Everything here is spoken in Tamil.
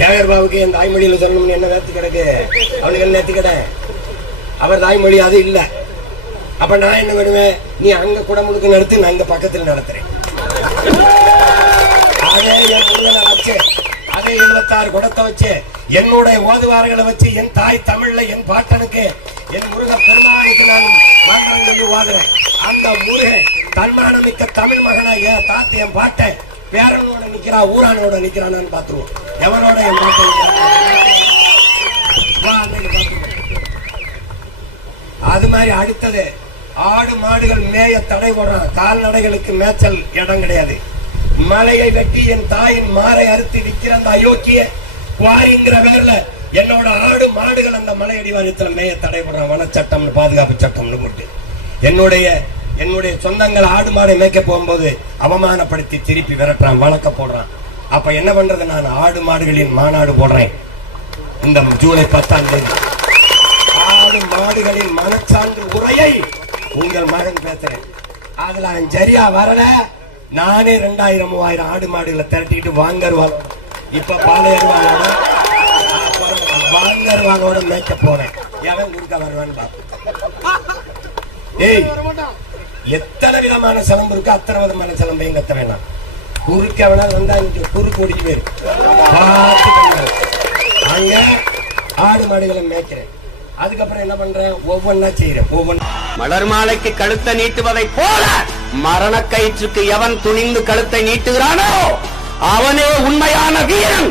சேகர் பாபுக்கு என் தாய்மொழியில சொல்லணும்னு என்ன வேத்து கிடக்கு? அவனுக்கு என்ன நேர்த்தி கடை? அவர் தாய்மொழி அது இல்ல. அப்ப நான் என்ன பண்ணுவேன்? நீ அங்க குடமுழுக்கு நடத்து, நான் இங்க பக்கத்தில் நடத்துறேன். அதே என் உங்களை வச்சு, அதே 76 குடத்தை வச்சு, என்னுடைய ஓதுவார்களை வச்சு, என் தாய் தமிழ்ல என் பாட்டனுக்கு, என் முருக பெருமானுக்கு நான் மந்திரம் சொல்லி ஓதுறேன். அந்த முருகன் தன்மானமிக்க தமிழ் மகனா என் தாத்த என் பாட்டை பேரனோட நிக்கிறா, ஊரானோட நிக்கிறான்னு பாத்துருவோம். எவனோட என் அது மாதிரி அடுத்தது ஆடு மாடுகள் மேய தடை போடுறான். கால்நடைகளுக்கு மேய்ச்சல் இடம் கிடையாது. மலையை வெட்டி என் தாயின் மாறை அறுத்து விற்கிற அந்த அயோக்கிய குவாரிங்கிற பேர்ல என்னோட ஆடு மாடுகள் அந்த மலை அடிவாரத்தில் மேய தடை போடுறான். வனச்சட்டம்னு பாதுகாப்பு சட்டம்னு போட்டு என்னுடைய சொந்தங்கள் ஆடு மாடை மேய்க்க போகும்போது அவமானப்படுத்தி திருப்பி விரட்டுறான், வழக்க போடுறான். அப்ப என்ன பண்றது? நான் ஆடு மாடுகளின் மாநாடு போடுறேன் இந்த ஜூலை 10ஆம் தேதி. ஆடு மாடுகளின் மனச்சான்று உரையை உங்கள் மகன் பேசுறேன். அதுல சரியா வரல, நானே 2000 3000 ஆடு மாடுகளை திரட்டிட்டு வாங்கருவாங்க. இப்ப பாலையருவாங்களோட வாங்கருவாங்களோட மேய்க்க போறேன். எவன் குறுக்க வருவான்னு பாப்போம். ஏய், எத்தனை விதமான சிலம்பு இருக்கு, அத்தனை விதமான சிலம்பையும் கத்த வேணாம். குறுக்க வேணா வந்தா இங்க குறுக்கு ஓடிக்கு போயிரு. அங்க ஆடு மாடுகளை மேய்க்கிறேன். அதுக்கப்புறம் என்ன பண்றேன்? ஒவ்வொன்னா செய்யறேன். மலர் மாலைக்கு கழுத்தை நீட்டுவதை போல மரண கயிற்றுக்கு எவன் துணிந்து கழுத்தை நீட்டுகிறானோ அவனே உண்மையான வீரன்.